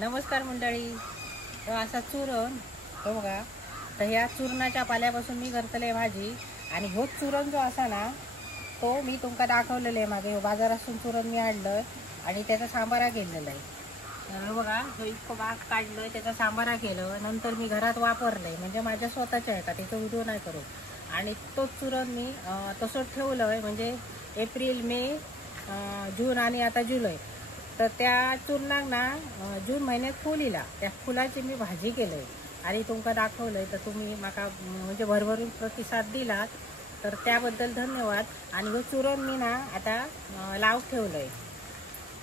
नमस्कार मंडळी. तो असा चुरण हो बघा. तर ह्या चूरणाच्या पाल्यापासून मी करतले भाजी. आणि हो चुरण जो असा ना तो मी तुमका दाखवलेलं आहे मागे. हो बाजारातून चुरण मी आणलं आणि त्याचा सांबारा केलेला आहे. तर बघा तो इतकं बाग काढलं, त्याचा सांबारा केलं, नंतर मी घरात वापरलंय. म्हणजे माझ्या स्वतःच्या आहे का त्याचा व्हिडिओ नाही करू. आणि तोच चुरण मी तसंच ठेवलं आहे. म्हणजे एप्रिल मे जून आणि आता जुलै, तर त्या चूरणाक ना जून महिन्यात फुल इला, त्या फुलाची मी भाजी केलंय आणि तुमका दाखवलंय. तर तुम्ही माका म्हणजे भरभरून प्रतिसाद दिलात, तर त्याबद्दल धन्यवाद. आणि हे चुरण मी ना आता लाव ठेवलंय.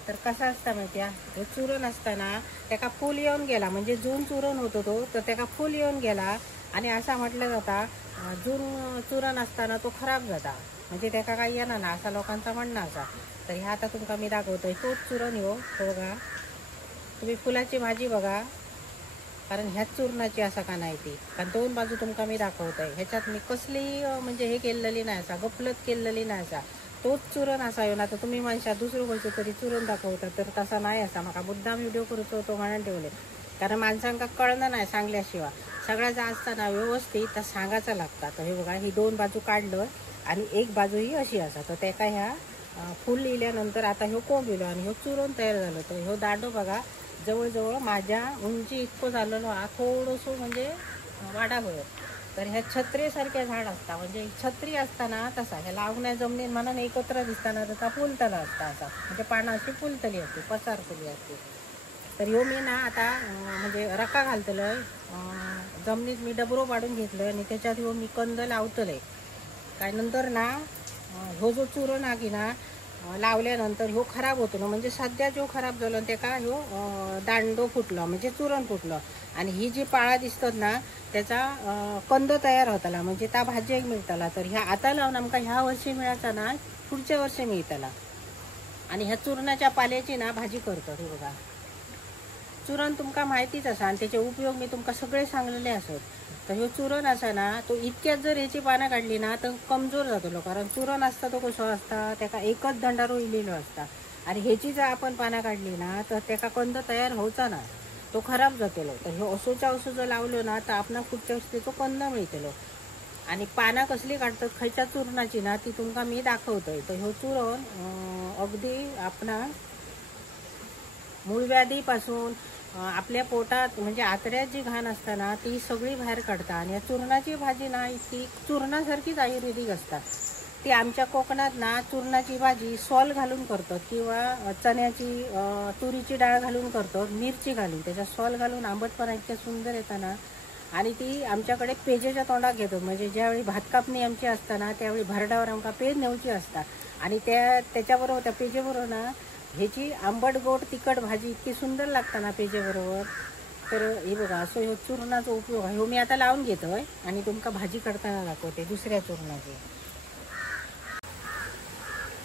तर कसं असतं माहिती आहे, हे चुरण असताना त्याका फुल येऊन गेला. म्हणजे जून चुरण होतो तो, तर त्याका फुल येऊन गेला. आणि असा म्हटलं जाता जून चुरण असताना तो खराब जाता, म्हणजे त्याका काही येणार ना, असा लोकांचा म्हणणं असा. तर ह्या आता तुमका मी दाखवतोय तोच चुरण हो बघा. तुम्ही फुलाची भाजी बघा, कारण ह्याच चूरणाची असा का नाही ती. कारण दोन बाजू तुमका मी दाखवतोय. ह्याच्यात मी कसली म्हणजे हे केलेली नाही असा, गफलत केलेली नाही असा. तोच चुरण असा येऊन. आता तुम्ही माणसा दुसरं गोष्ट तरी चुरण दाखवता, तर तसा नाही असा. मला मुद्दाम व्हिडिओ करतो तो म्हणून ठेवले. कारण माणसांका कळणं नाही सांगल्याशिवाय. सगळ्याचा असताना व्यवस्थित तर सांगायचं लागतं. तर हे बघा, ही दोन बाजू काढलं आणि एक बाजू ही अशी असा. तर त्या काय ह्या फुल लिहिल्यानंतर आता ह्यो कोंब लिहिलो आणि ह्यो चुरण तयार झालं. तर ह्यो दांडो बघा जवळजवळ माझ्या उंची इतकं झालेलो हा. थोडंसं म्हणजे वाडा होय. तर ह्या छत्रीसारख्या झाड असता, म्हणजे छत्री असताना तसा ह्या लावण्या जमिनीत म्हणून एकत्र दिसताना त्याचा फुलतला असता असा. म्हणजे पानाची फुलतली असते, पसार फुली असते. तर ह्यो मी ना आता म्हणजे रका घालतलोय. जमिनीत मी डबरो पाडून घेतलं आणि त्याच्यात ह्यो मी कंद लावतलंय. काय नंतर ना ह्यो जो चुरण हा की ना लावल्यानंतर ह्यो खराब होतो ना. म्हणजे सध्या जो खराब झालो ते का ह्यो दांडो फुटलो, म्हणजे चुरण फुटलं. आणि ही जी पाळा दिसतात ना त्याचा कंद तयार होताला, म्हणजे त्या भाजी मिळताला. तर ह्या आता लावून आमका ह्या वर्षी मिळायचा ना पुढच्या वर्षी मिळताला. आणि ह्या चूरणाच्या पाल्याची ना भाजी करतो. हे बघा, चुरण तुमका माहितीच असा आणि त्याचे उपयोग मी तुमका सगळे सांगलेले असत. तर ह्यो चुरण असा ना तो इतक्यात जर ह्याची पानं काढली ना तर कमजोर जातो. कारण चुरण असता तो कसो असता, त्याका एकच दंडारो इलेलो असता. आणि ह्याची जर आपण पानं काढली ना तर त्याका कंद तयार होचा ना, तो खराब जातलो. तर ह्यो असोच्या असो जर लावलो ना तर आपणा पुढच्या वर्षी तो कंद मिळतलो. आणि पानं कसली काढतात खयच्या चूरणाची ना ती तुमका मी दाखवतोय. तर ह्यो चुरण अगदी आपणा मूळव्याधीपासून आपल्या पोटात म्हणजे आतड्यात जी घाण असताना ती सगळी बाहेर काढतात. आणि या चूरणाची भाजी ना ती चूरणासारखीच आयुर्वेदिक असतात. ती आमच्या कोकणात ना चूरणाची भाजी सॉल घालून करतात, किंवा चण्याची तुरीची डाळ घालून करतात, मिरची घालून त्याच्या सॉल घालून आंबटपणा इतक्या सुंदर येताना. आणि ती आमच्याकडे पेजेच्या तोंडात घेतात. म्हणजे ज्यावेळी भात कापणी आमची असताना त्यावेळी भरडावर आमका पेज नेऊची असतात. आणि त्याच्याबरोबर त्या पेजेबरोबर ना ह्याची आंबट गोड तिखट भाजी इतकी सुंदर लागताना पेजेबरोबर. तर हे बघा असं ह्यो चूरणाचा उपयोग आहे. ह्यो मी आता लावून घेतोय आणि तुमका भाजी करताना दाखवते दुसऱ्या चूरणाची.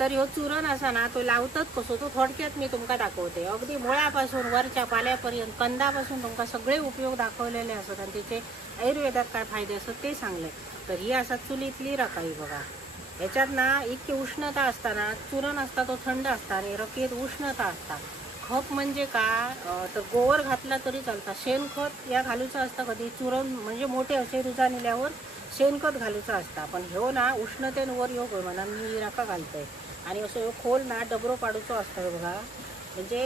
तर ह्यो चूरण असा ना तो लावतात कसो तो थोडक्यात मी तुमका दाखवते. अगदी मुळापासून वरच्या पाल्यापर्यंत कंदापासून तुमका सगळे उपयोग दाखवलेले असतात. आणि त्याचे आयुर्वेदात काय फायदे असतात ते सांगले. तर ही असा चुलीतली रकाई बघा. याच्यात ना इतकी उष्णता असताना चूरण असता तो थंड असता आणि रकेत उष्णता असता. खप म्हणजे का तर गोवर घातला तरी चालता. शेणखत या घालूचं असतं कधी. चूरण म्हणजे मोठे असे रुजा नेल्यावर शेणखत घालूचं असता. पण ह्यो ना उष्णतेवर योग म्हणा मी रका घालतोय. आणि असं खोल ना डबरो पाडूचो असतं बघा. म्हणजे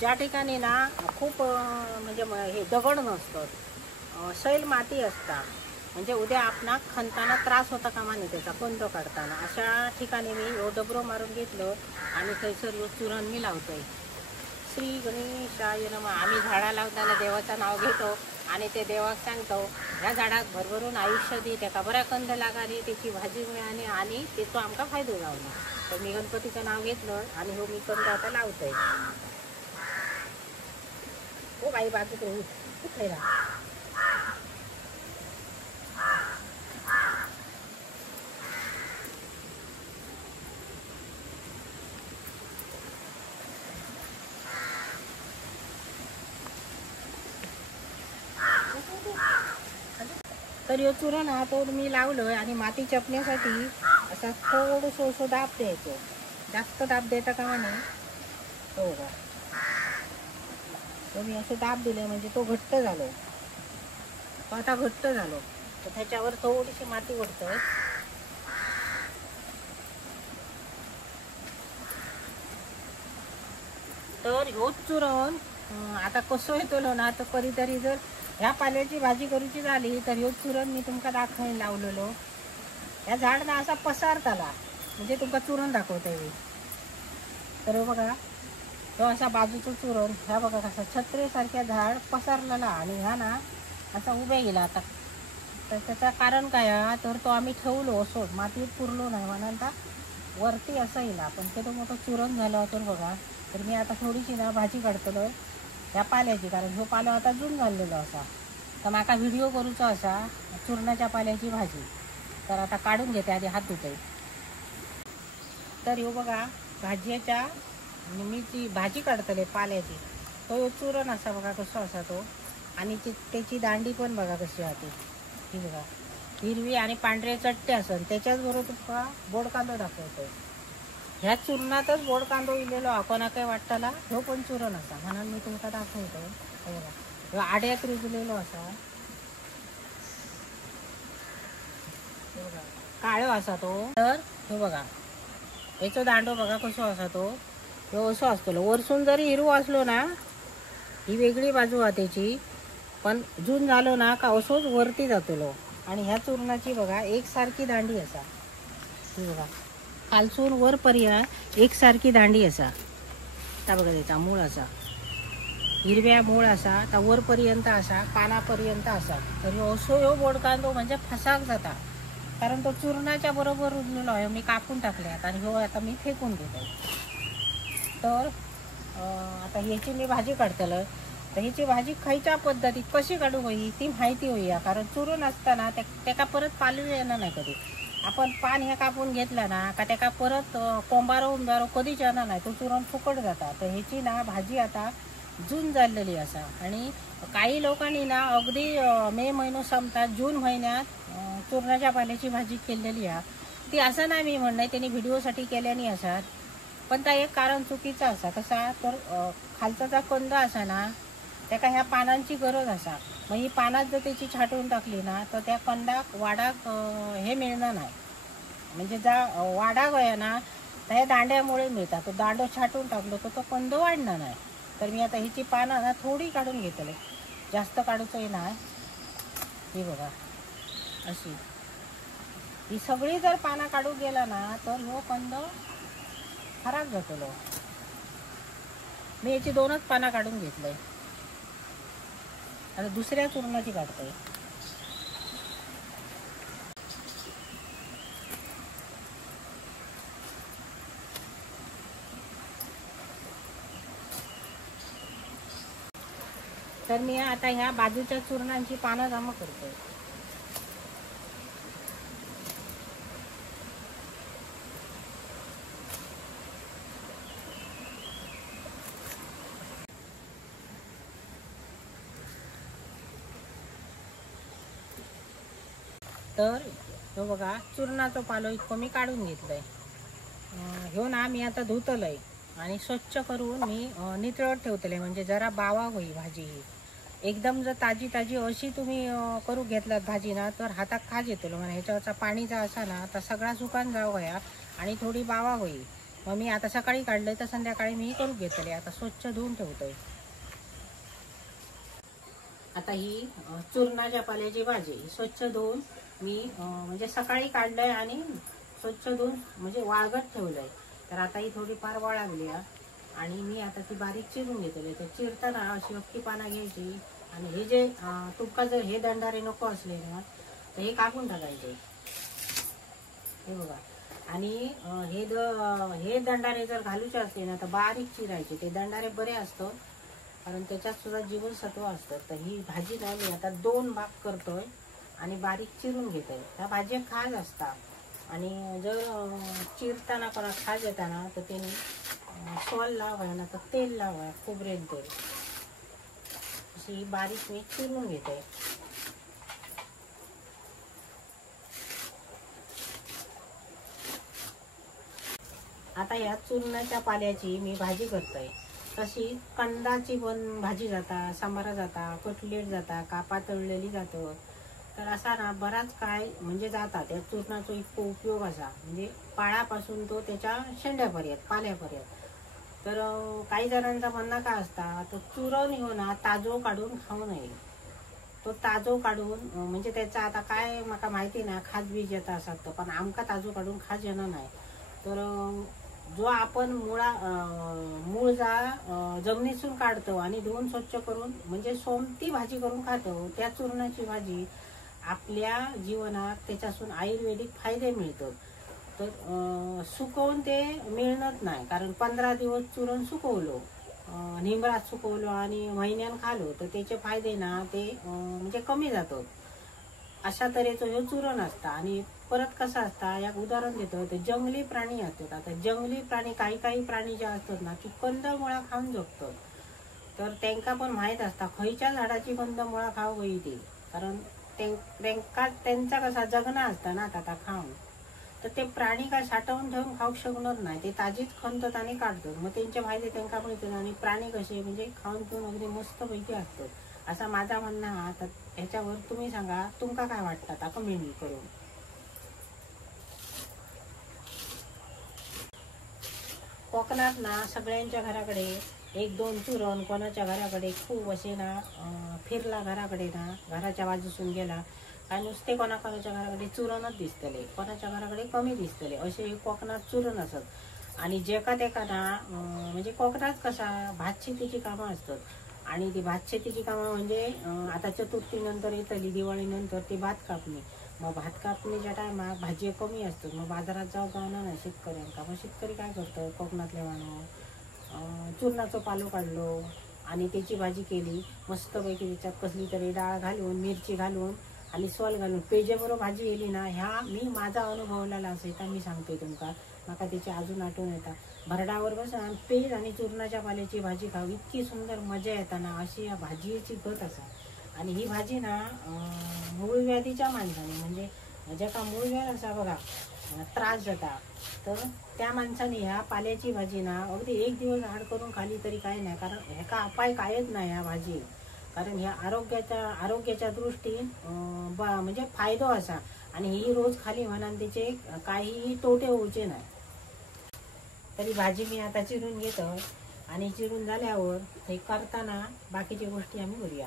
ज्या ठिकाणी ना खूप म्हणजे हे दगड नसतात, सैल माती असता, म्हणजे उद्या आपणा खणताना त्रास होता कामा नाही त्याचा कंद काढताना. अशा ठिकाणी मी ह्यो डबरो मारून घेतलं आणि थंयसर ह्यो चूरण मी लावतोय. श्री गणेशाय नमः. आम्ही झाडा लावताना देवाचं नाव घेतो आणि ते देवाक सांगतो ह्या झाडाक भरभरून आयुष्य दे, त्याका बऱ्या कंद लागाली, त्याची भाजी मिळाली आणि त्याचा आमका फायदो लावला. तर मी गणपतीचं नाव घेतलं आणि हो मी कंद आता लावतोय. हो बाई बाजूक राहू कुठे राहा. तर ह्यो चुरण हा तो मी लावलोय आणि माती चपण्यासाठी असा थोडंसं दाब द्यायचो. जास्त दाब देता कामा नाही. हो का तो मी असे दाब दिले म्हणजे तो घट्ट झालो. तो आता घट्ट झालो तर त्याच्यावर थोडीशी माती ओढतोय. तर ह्योच चुरण आता कसं येतलो ना, तर कधीतरी जर ह्या पाल्याची भाजी करूची झाली तर ह्योच चुरण मी तुमका दाखवायला लावलेलो. ह्या झाड ना असा पसारताला म्हणजे तुमका चुरण दाखवता येईल. तर हे बघा, तो असा बाजूचं चुरण ह्या बघा कसा छत्रीसारख्या झाड पसरलेला आणि ह्या ना असा उभ्या गेला आता. तर त्याचं कारण काय आहे, तर तो आम्ही ठेवलो असो मातीत पुरलो नाही म्हणून आता वरती असं येईल. पण ते तो मोठं चुरण झालं तर बघा. तर मी आता थोडीशी ना भाजी काढतलो ह्या पाल्याची, कारण ह्यो पालो आता जून झालेलो असा. तर माका व्हिडिओ करूचो असा चुरणाच्या पाल्याची भाजी. तर आता काढून घेते, आधी हात धुते. तर ह्यो बघा भाज्याच्या मी ती भाजी काढतले पाल्याची. तो चुरण असा बघा कसो असा तो. आणि त्याची दांडी पण बघा कशी राहते. ही बघा हिरवी आणि पांढरे चट्टे असन. त्याच्याच बरोबर तुमका बोड कांदो दाखवतो. ह्या चूरणातच बोड कांदो इलेलो कोणा काय वाटताला ह्यो पण चूरण असा म्हणून मी तुमका दाखवतो. हे बघा ह्यो आड्यात रुजलेलो असा. हे बघा काळो असा तो. तर हे बघा याचो दांडो बघा कसो असा तो. ह्यो असो असतो वरसून जरी हिरवो असलो ना, ही वेगळी बाजू आहे त्याची, पण जून झालो ना का असोच वरती जातलो. आणि ह्या चूरणाची बघा एकसारखी दांडी असा. ही बघा खालसून वरपर्यंत एकसारखी दांडी असा. आता बघा त्याचा मूळ असा हिरव्या मूळ असा तर वरपर्यंत असा पानापर्यंत असा. तर असो ह्यो बोड कांदो म्हणजे फसाक जाता, कारण तो चूरणाच्या बरोबर रुजलेलो आहे. मी कापून टाकल्यात आणि ह्यो आता मी फेकून देतो. तर आता ह्याची मी भाजी काढतलं. तर ह्याची भाजी खायच्या पद्धतीत कशी काढू होई ती माहिती होईया, कारण चुरून असताना त्याका परत पालवी येणार नाही कधी. आपण पान ह्या कापून घेतला ना का त्याका परत कोंबारो उंबारो कधीच येणार नाही, तो चुरण फुकट जाता. तर ह्याची ना भाजी आता जून झालेली असा. आणि काही लोकांनी ना अगदी मे महिनो संपतात जून महिन्यात चुरणाच्या पाल्याची भाजी केलेली आहे. ती असं नाही मी म्हणणं त्यांनी व्हिडिओसाठी केल्यानी असतात, पण त्या एक कारण चुकीचं असा. कसा तर खालचा जो कंद असा ना त्याका ह्या पानांची गरज असा. मग ही पानात जर त्याची छाटून टाकली ना तर त्या कंदाक वाडाक हे मिळणार नाही. म्हणजे जा वाडाक आहे ना तर ह्या दांड्यामुळे मिळतात. तो दांडो छाटून टाकलो तर तो कंद वाढणार नाही. तर मी आता हिची पानं ना थोडी काढून घेतले, जास्त काढूचंही नाही. ही बघा अशी ही सगळी जर पानं काढून गेला ना तर ह्यो कंद खराब जातलो. मी याची 2च पानं काढून घेतलंय. आता दुसऱ्या चूरणाची काढतोय. तर मी आता ह्या बाजूच्या चूरणांची पानं जमा करतोय. तर ह्यो बघा चूरणाचा पालो इतकं मी काढून घेतलंय. ह्यो ना मी आता धुतलंय आणि स्वच्छ करून मी नितळत ठेवतले, म्हणजे जरा बावा होई भाजी. ही एकदम जर ताजी ताजी अशी तुम्ही करू घेतलात भाजी ना तर हातात खाज येतलो. म्हणजे ह्याच्यावरचा पाणीचा असा ना तर सगळा सुकान जावं या आणि थोडी बावा होई. मग मी आता सकाळी काढलंय तर संध्याकाळी मी करू घेतले. आता स्वच्छ धुवून ठेवतोय. आता ही चूरणाच्या पाल्याची भाजी स्वच्छ धुवून मी म्हणजे सकाळी काढलंय आणि स्वच्छ धुवून म्हणजे वाळगत ठेवलंय. तर आता ही थोडी फार वाळगली आणि मी आता ती बारीक चिरून घेतली. तर चिरताना अशी अख्खी पानं घ्यायची आणि हे जे तुमका जर हे दंडारे नको असले ना तर हे कापून टाकायचे. हे बघा आणि हे दंडारे जर घालूचे असले ना तर बारीक चिरायचे. ते दंडारे बरे असतात कारण त्याच्यात सुद्धा जीवनसत्व असतं. तर ही भाजी ना मी आता 2 भाग करतोय आणि बारीक चिरून घेतोय. ह्या भाज्या खाज असतात आणि जर चिरताना कोणा खाज येताना तर त्याने सॉल लावाय ना तर तेल लावाय, खोबरेल तेल. अशी बारीक मी चिरून घेते. आता या चूरणाच्या पाल्याची मी भाजी करतोय. तशी कंदाची पण भाजी जाता, सांबारा जाता, कटलेट जाता, कापा तळलेली जातं. तर असा ना बराच काय म्हणजे जातात. त्या चूर्णाचा इतका उपयोग असा म्हणजे पाळापासून तो त्याच्या शेंड्यापर्यंत पाल्यापर्यंत. तर काही जणांचा म्हणणं काय असता, तो चुरण येऊन ताजो काढून खाऊ नये. तो ताजो काढून म्हणजे त्याचा आता काय माका माहिती ना, खाज बीज येता असत, पण आमका ताजो काढून खाज येणार नाही. तर जो आपण मूळ जा जमिनीतून काढतो आणि धुवून स्वच्छ करून म्हणजे सोमती भाजी करून खातो, त्या चूर्णाची भाजी आपल्या जीवनात त्याच्यातून आयुर्वेदिक फायदे मिळतात. तर सुकवून ते मिळत नाही, कारण 15 दिवस चूर्ण सुकवलो, निंबरात सुकवलो आणि महिन्यान खालो तर त्याचे फायदे ना ते म्हणजे कमी जातात. अशा तऱ्हेचं हे चूर्ण असतं. आणि परत कसं असतं, एक उदाहरण देतो, तर जंगली प्राणी असतात. आता जंगली प्राणी काही प्राणी जे असतात ना ती कंदमुळा खाऊन जगतात. तर त्यांना पण माहीत असतं खयच्या झाडाची कंदमुळा खाऊ गई ती, कारण त्यांचा कसा जगणं असतं ना आता खाऊन. तर ते प्राणी काय साठवून ठेवून खाऊ शकणार नाही, ते ताजीच खणतात आणि काढतात. मग त्यांचे फायदे त्यांना मिळतात. आणि प्राणी कसे म्हणजे खाऊन पिऊन अगदी मस्त पैकी असतात, असा माझा म्हणणं हा. तर ह्याच्यावर तुम्ही सांगा, तुमका काय वाटतं आता कमेंट करून. कोकणात ना सगळ्यांच्या घराकडे 1-2 चुरण, कोणाच्या घराकडे खूप असे ना फिरला घराकडे ना घराच्या बाजूसून गेला आणि नुसते कोणाच्या घराकडे चुरणच दिसतले, कोणाच्या घराकडे कमी दिसतले, असे कोकणात चुरण असत. आणि जे का ते का ना म्हणजे कोकणात कसा भात शेतीची कामं असतात. आणि ती भात शेतीची कामं म्हणजे आता चतुर्थीनंतर येतली, दिवाळीनंतर ती भात कापणी. मग भात कापणीच्या टायमात भाजी कमी असतात, मग बाजारात जाऊ गावना नाही शेतकऱ्यांका. मग शेतकरी काय करतं, कोकणातले माणूस चूर्णाचं पालो काढलो आणि त्याची भाजी केली मस्तपैकी, त्याच्यात कसली तरी डाळ घालून, मिरची घालून आणि सोल घालून पेजेबरोबर भाजी येली ना. ह्या मी माझा अनुभवलेला असेल तर मी सांगते तुमका, माका त्याची अजून आठवण येतात. भरडावर बसून पेज आणि चूर्णाच्या पाल्याची भाजी खाऊ इतकी सुंदर मजा येताना, अशी या भाजीची गत असा. आणि ही भाजी ना मूळव्याधीच्या माणसाने म्हणजे ज्या का मूळव्याध असा बघा त्रास जाता, तर त्या माणसाने ह्या पाल्याची भाजी ना अगदी 1 दिवस आड करून खाली तरी काय नाही, कारण ह्याका अपाय कायच नाही ह्या भाजी. कारण ह्या आरोग्याच्या दृष्टीन म्हणजे फायदो असा. आणि ही रोज खाली म्हणा त्याचे काहीही तोटे होऊचे नाही. तरी भाजी मी आता चिरून घेतो आणि चिरून झाल्यावर ते करताना बाकीच्या गोष्टी आम्ही करूया.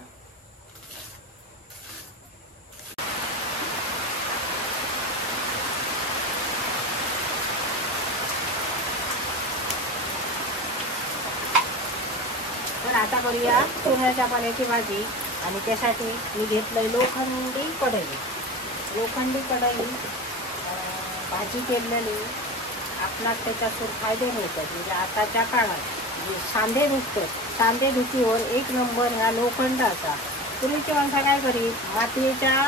तर आता करूया चुरण्याच्या पाल्याची भाजी. आणि त्यासाठी मी घेतलंय लोखंडी कढई. भाजी केलेली आपणास त्याच्यातून फायदे मिळतात. म्हणजे आताच्या काळात सांधे दुखीवर 1 नंबर ह्या लोखंड असा. पूर्वीची माणसं काय करीत, मातीच्या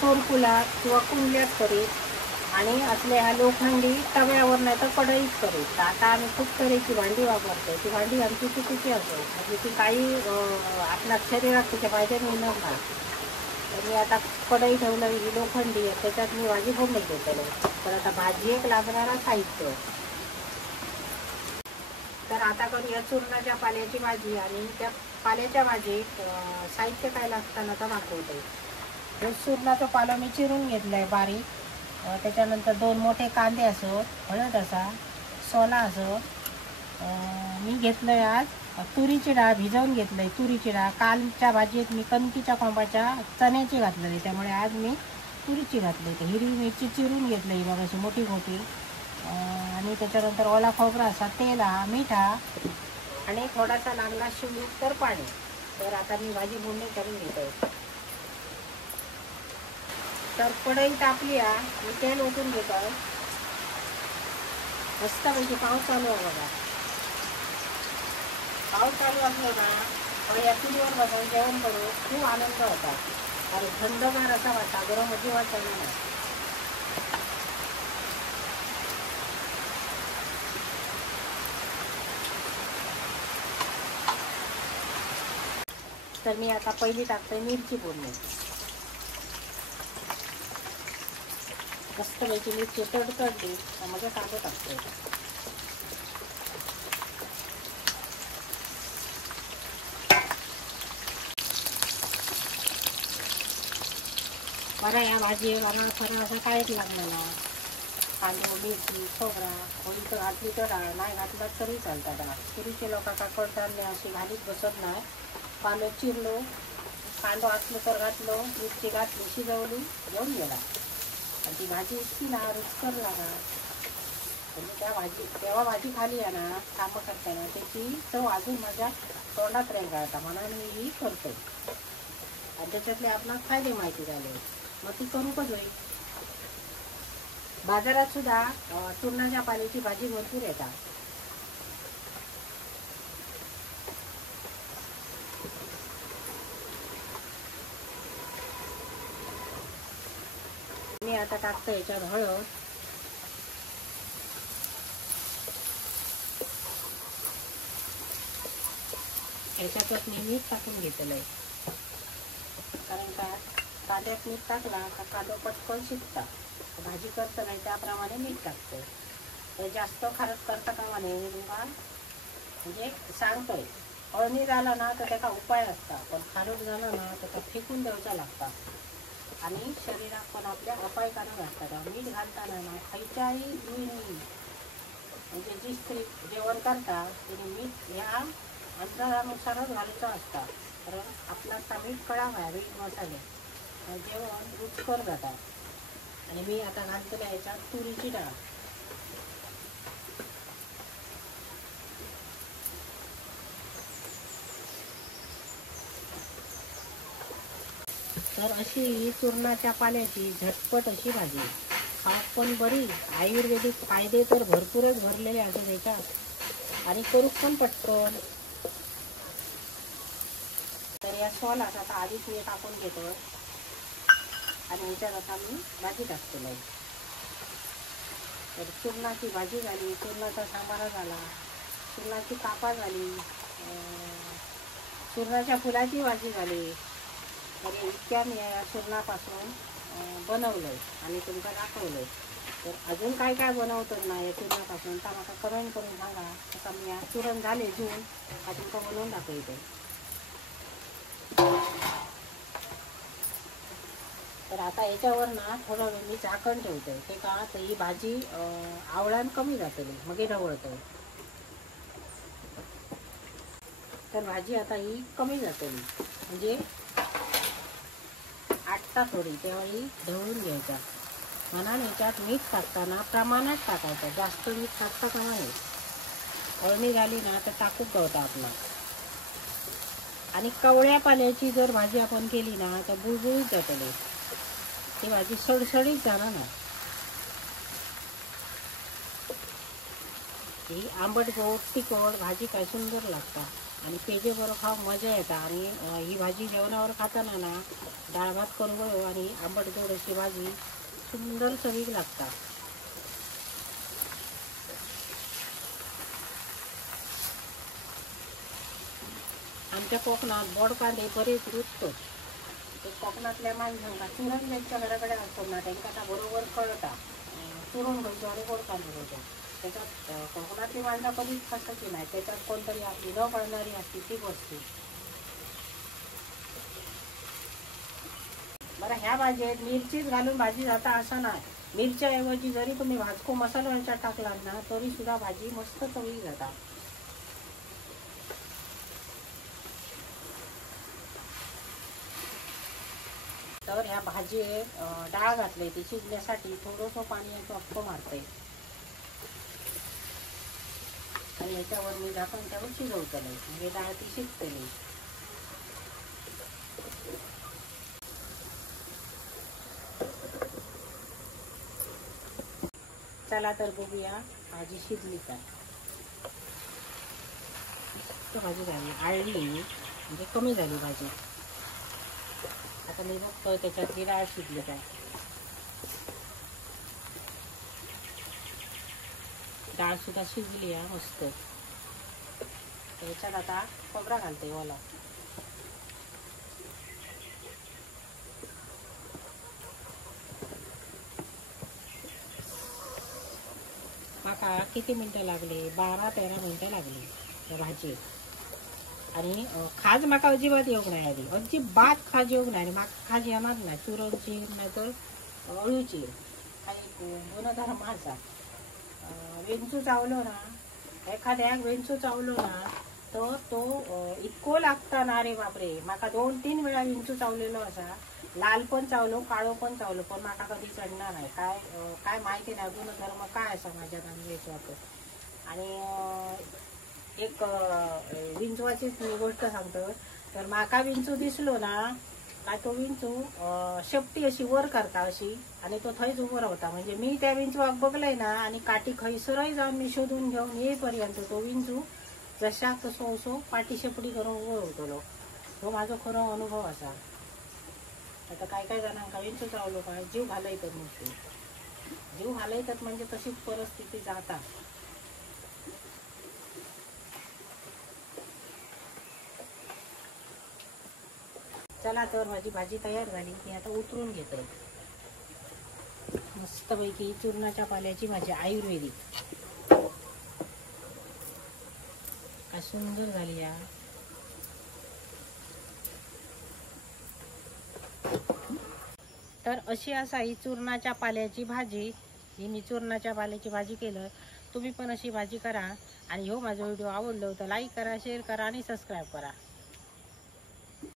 सोरकुलात किंवा कुंडल्यात करीत आणि असले ह्या लोखंडी तव्यावर नाही तर कढईत करीत. तर आता आम्ही खूप तऱ्हेची भांडी वापरतो. ती भांडी आमची चुकीची असते, म्हणजे ती काही आपल्या शरीरात त्याचे फायदे मिळणार नाही. तर मी आता कढई ठेवलं ही लोखंडी, त्याच्यात मी भाजी फोडणी घेतलं. तर आता भाजी एक लागणारा साहित्य. तर आता करूया चूर्णाच्या पाल्याची भाजी. आणि त्या पाल्याच्या भाजीत साहित्य काय लागताना तर दाखवते. चूर्णाचा पालो मी चिरून घेतलाय बारीक. त्याच्यानंतर 2 मोठे कांदे असो, हळद असा, सोला असो. मी घेतलंय आज तुरीची डाळ, भिजवून घेतलंय तुरीची डाळ. कालच्या भाजीत मी कणकीच्या कोंबाच्या चण्याची घातलेली, त्यामुळे आज मी तुरीची घातली. तर हिरवी मिरची चिरून घेतली बघा अशी मोठी मोठी. आणि त्याच्यानंतर ओला खोबरा असा, तेल, मिठा आणि थोडासा लागला शिवूक तर पाणी. तर आता मी भाजी फोडणी करून घेतोय. तर कढई तापली मी तेल ओतून घेतो. मस्तपैकी पाऊस चालू आहे बघा. पाऊस चालू असलो ना या चुलीवर बसून जेवण करू खूप आनंद होता. आणि थंडगार असा वाटता, गरम अजिबात चालू नाही. तर मी आता पहिली टाकतोय मिरची फोडणी. मस्तपैकी मिरची तडतडली तर मग कांदे टाकतोय. मला या भाजीला खरं असं काहीच लागलं ना. कांदे मिरची खोबरा कोणी तर घातली तर नाही घातलं तरी चालतात. पूर्वीचे लोक का कडधान्य अशी घालीत बसत नाही. कांदो चिरलो, कांदो असलो तर घातलो, मिरची घातली, शिजवली, घेऊन गेला. आणि ती भाजी इतकी ना रुचकर लागा. म्हणजे त्या भाजी तेव्हा भाजी खाली आहे ना कामं करताना त्याची चव अजून माझ्या तोंडात रेंगाळता म्हणून मी ही करतो. आणि त्याच्यातले आपला फायदे माहिती झाले मग ती करूकच होईल. बाजारात सुद्धा चूर्णाच्या पाल्याची भाजी भरपूर येतात. मी आता टाकतो याच्यात हळद, याच्यातच मी मीठ टाकून घेतलं आहे. कारण का कांद्यात मीठ टाकला का कांदा पटकन शिजता. भाजी करतं नाही त्याप्रमाणे मीठ टाकतो. तर जास्त खारट करता कामा नये मी तुम्हाला म्हणजे सांगतोय. अळणी झाला ना तर त्याचा उपाय असता, पण खारट झाला ना तर त्या फेकून द्यायचा लागतात. आणि शरीरात पण आपल्या अपायकारक असतात. मीठ घालताना ना खायच्याही गृहिणी म्हणजे जी स्त्री जेवण करता तिने मीठ ह्या अंतरानुसारच घालायचं असतं. कारण आपला मीठ कळावा आहे. मीठ मसाले जेवण रुचकर जातात. आणि मी आता घालतले याच्यात तुरीची डाळ. तर अशी चूर्णाच्या पाल्याची झटपट अशी भाजी खात पण बरी. आयुर्वेदिक फायदे तर भरपूरच भरलेले असतात याच्यात आणि करू पण पटकन. तर या सोलात आता आधीच मी टाकून घेतो आणि याच्यात आता मी भाजी टाकतो आहे. तर चूर्णाची भाजी झाली, चूर्णाचा सांबारा झाला, चूर्णाची कापा झाली, चूर्णाच्या फुलाची भाजी झाली. तर इतक्या मी या चूर्णापासून बनवलं आहे आणि तुमचं दाखवलं आहे. तर अजून काय काय बनवतो ना या चूर्णापासून तर मला कमेंट करून सांगा. आता मी या चूर्ण झाले जून हा तुमचा बनवून दाखवतो. तर आता याच्यावर ना थोडं वेळ मी झाकण ठेवते. ते का तर ही भाजी आवळान कमी जाते मग हे ढवळतं. तर भाजी आता ही कमी जाते म्हणजे आटता थोडी तेव्हा ही ढवळून घ्यायचा. म्हणून याच्यात मीठ टाकताना प्रमाणात टाकायचं. जास्त मीठ टाकता कामा नये. अळणी झाली ना तर टाकूच गवता आपला. आणि कवळ्या पाल्याची जर भाजी आपण केली ना तर बुळबुळीत जातले. ती भाजी सडसडीत जाणार ना. ही आंबट गोड तिखट भाजी काय सुंदर लागतात आणि पेजे बरोबर खाऊ मजा येतात. आणि ही भाजी जेवणावर खाताना ना डाळ भात करून आणि आंबट गोड अशी भाजी सुंदर चवीक लागतात. आमच्या कोकणात गोड कांदे बरेच रुचतात. ते कोकणातल्या माणसांना चुरण ज्यांच्या घराकडे असतो ना त्यांना आता बरोबर कळतात. चुरण घ्यायचो आणि गोड कांदे घ्यायचो. त्याच्यात कोकणातली माणसं कधीच फसती नाही. त्याच्यात कोणतरी आपली न कळणारी असते ती गोष्टी. बरं ह्या भाजीत मिरचीच घालून भाजी जाता असं नाही. मिरच्याऐवजी जरी तुम्ही भाजको मसाला ह्याच्यात टाकलात ना तरी सुद्धा भाजी मस्त चवी जातात. तर ह्या भाजीत डाळ घातली ती शिजण्यासाठी थोडंसं पाणी वाफ मारते आणि याच्यावर मी झाकण ठेवून शिजवतले म्हणजे डाळ ती शिजतली. चला तर बघूया भाजी शिजली का. भाजी झाली आळली म्हणजे कमी झाली भाजी. आता मी बघतोय त्याच्यातली डाळ शिजली काय. डाळ सुद्धा शिजली आहे मस्त. त्याच्यात आता खोबरा घालते ओला. काका किती मिनटं लागले 12-13 मिनटं लागली भाजी. आणि खाज म्हाका अजिबात येवंक नाही आधी, अजिबात खाज येवंक नाही. म्हाका खाज येणार नाही, चुरणची नाही तर अळूची काही गुणधर्म आसा. वेंचू चावलो ना, एखाद्याक वेंचू चावलो ना तर तो इतको लागता ना रे बापरे. म्हाका 2-3 वेळा विंचू चावलेलो असा. लाल पण चावलो, काळो पण चावलो, पण म्हाका कधी चढणार नाही. काय माहिती नाही गुणधर्म काय असा माझ्या वेंचवाचो. आणि एक विंचवाचीच मी गोष्ट सांगतो. तर म्हाका विंचू दिसलो ना काय तो विंचू शेपटी अशी वर करता अशी, आणि तो थंयच उभो रावता. म्हणजे मी त्या विंचवाक बघलंय ना आणि काठी खंयसरय जाऊन मी शोधून घेऊन येईपर्यंत तो विंचू जशा तसो असो पाठी शेपटी करून उभो रावतलो. तो माझो खरो अनुभव असा. आता काय जणांका विंचू चावलो काय जीव घालयतात नुसते, जीव घालयतात म्हणजे तशीच परिस्थिती जाता. चला तर माझी भाजी तयार झाली. मी आता उतरून घेते. मस्तपैकी चूरणाच्या पाल्याची भाजी आयुर्वेदिक काय सुंदर झाली या. तर अशी असा ही चूरणाच्या पाल्याची भाजी. ही मी चूरणाच्या पाल्याची भाजी केलं. तुम्ही पण अशी भाजी करा. आणि हो माझा व्हिडिओ आवडलो तर लाईक करा, शेअर करा आणि सबस्क्राईब करा.